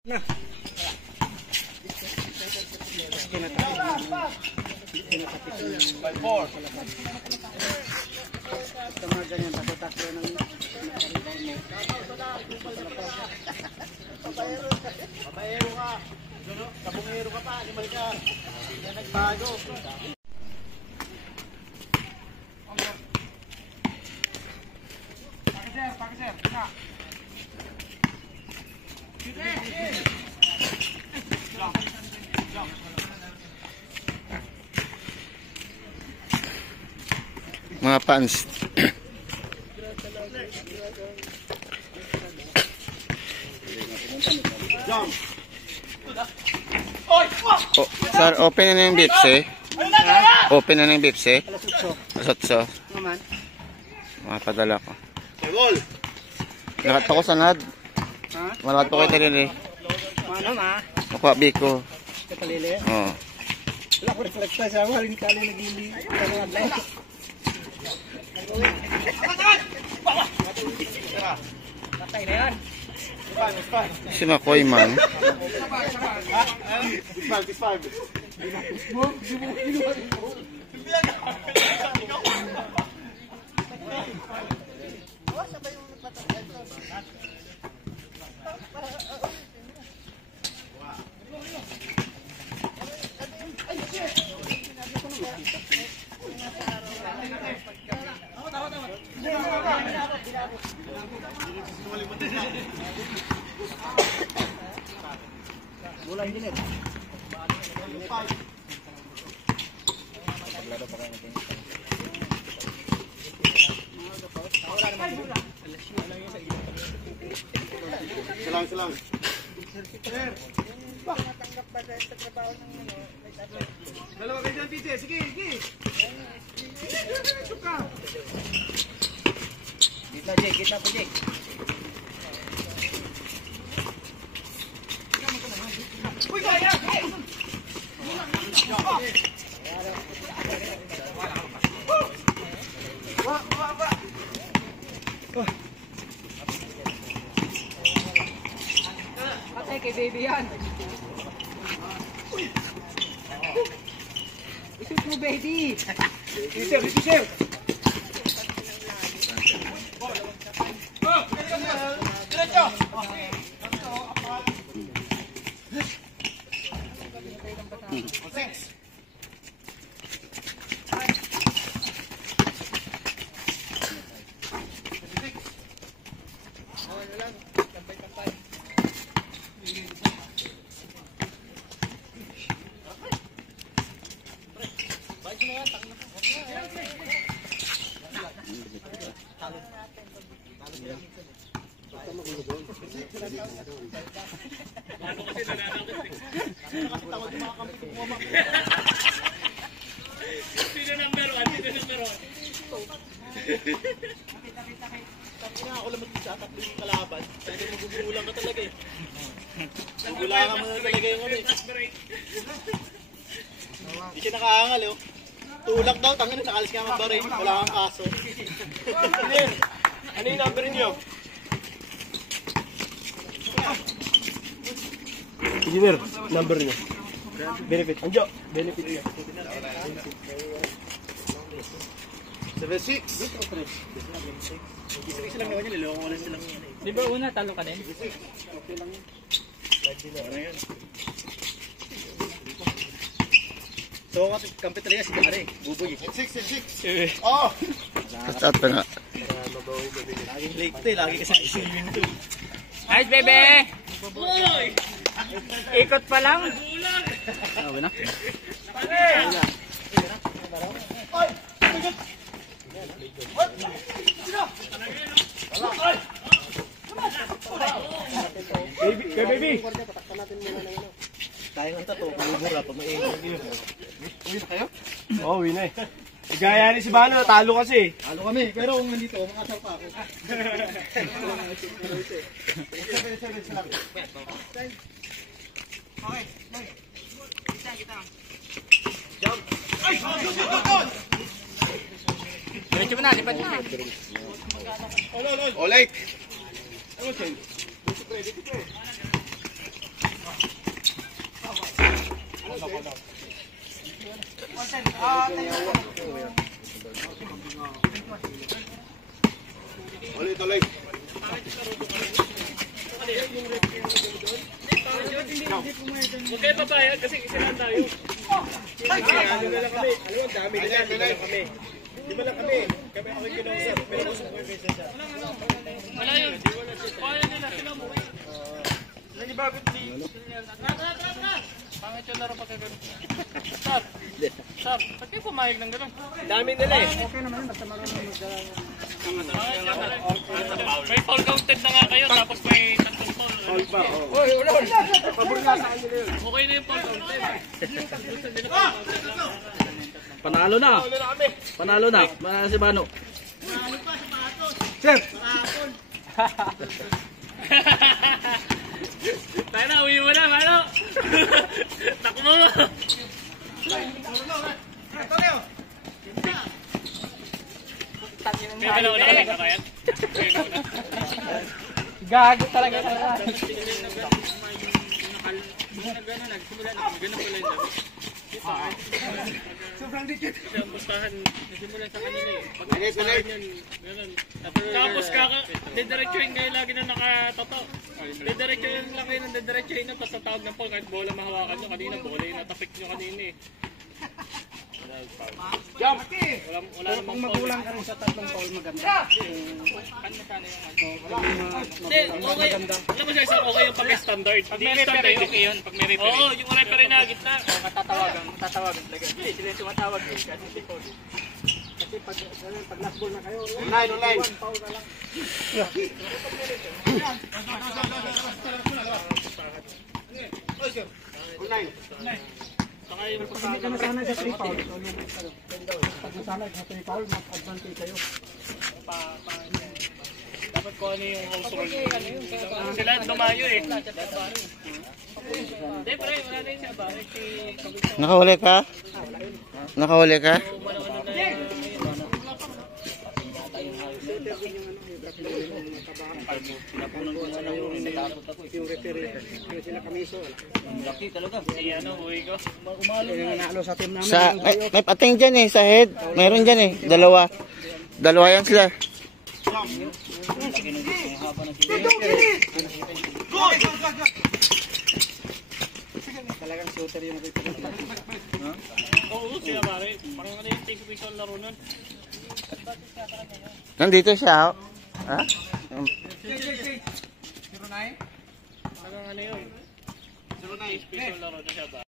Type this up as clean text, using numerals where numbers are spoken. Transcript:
Na. Tama ganyan, tatakbo ng pabayero ka. Kabungero ka pa, limal ka. Yan nagbago. Pakisir, na. Mga fans. Oh, sir, open na yung beeps eh. Open na yung beeps eh. Alas 8. Naman. Mapadala ko. Lakat ako sa nad. Malakat ko kayo talili. Ano ma? Nakuha biko. Katalili? Oo. Wala ko reflekta siya. Halin kali nagili. Patay na yan. Si Makoy man. Bola ini nih. Selang. Natanggap ba sa trabaho ng ano? Dalawa kayo dyan, TJ. Sige. Kita po, Jake. Uy, kaya! Patay kay baby yan. Isip mo, baby. Isip. Sino number 1? Ako lang magsatatlo yung kalaban. Kasi magugulang ka talaga eh. Magugulang ka muna talaga yung ano eh. Hindi siya nakaangal eh. Tulak daw, tangin, nakalis ka ng baray. Wala kang kaso. Ano yung number niyo? Engineer, number niyo. Benefit. Anjo, benefit niya. 76. Isa lang naman yun, niloko ko lang silang yun. Di ba una, talo ka din? Okay lang yun. Ano yun? So, kampit talaga si Gare, buboy. 6. Oh! Kasat pa na. Laging late to eh, lagi ka sa swimming to. Nice, bebe! Ikot pa lang. Sabi na? Baby! Tayo ng tato, kumubura pa may uwi na kayo? Oo, uwi na eh. Gaya ni si Bano, talo kasi. Talo kami, pero kung nandito, makasal pa ako. Okay, kita. Jump! Ay! Diretso mo na, lipat na. Olay! Ulit, ulit. Huwag kayo papayag kasi kisilan tayo. Ano na lang kami. Alam mo, dami na lang kami. Di ba lang kami? Kami ako yung kinausap. Pero gusto ko yung isa. Wala yun. Kaya nila sila mo. Nagibagod ni... Pangit yung laro pagkagano. Sir! Sir! Ba't kayo pumayag ng gano'n? Dami nila eh. May foul counted na nga kayo tapos may tatlong foul. All ba? Oo. Okay na yung foul counted. Panalo na. Panalo na. Manalo si Bano. Tayo na, uwi mo na, Mano! Takbo mo! May dalawa na kami kakayan. Gago talaga. Sobrang dikit. Kasi ang pustahan, nasimulan sa kanila eh. Pag Ulit, ulit. ganun. Tapos didiretsuhin kayo lagi na nakatoto. Didiretsuhin lang kayo ng didiretsuhin na tapos tatawag ng Paul kahit bola mahawakan nyo. Kanina bola yung natapik nyo kanina eh. Jump! Wala namang magulang ka rin sa tatlong foul maganda. Hindi, okay. Alam mo siya isa, okay yung pag-standard. Pag may referee, okay yun. Pag may referee. Oo, yung referee na gitna. Oo, matatawagan talaga. Hindi, sila yung tumatawag eh. Kasi si Paul. Kasi pag last ball na kayo, Online, online. foul ka lang. Online. Saka yung Hindi ka nasanay sa 3 foul. Pag nasanay sa 3 foul, mas advantage kayo. dapat ko ano yung house rule. Sila dumayo eh. Hindi, pre, wala na yung si Abare. Si Kabito. Nakahuli ka? Nakahuli ka? Yung referee, yung sila kamiso. Laki talaga. Si ano, huwi ko. Yung nanalo sa team namin. Sa, may pating dyan eh, sa head. Meron dyan eh, dalawa. Dalawa yan sila. Talagang shooter yung referee. Oo, si Abare. Parang ano yung take piece ang laro nun. Nandito siya. Oh. Ha? Parang ano yun. Take piece ang laro na siya ba?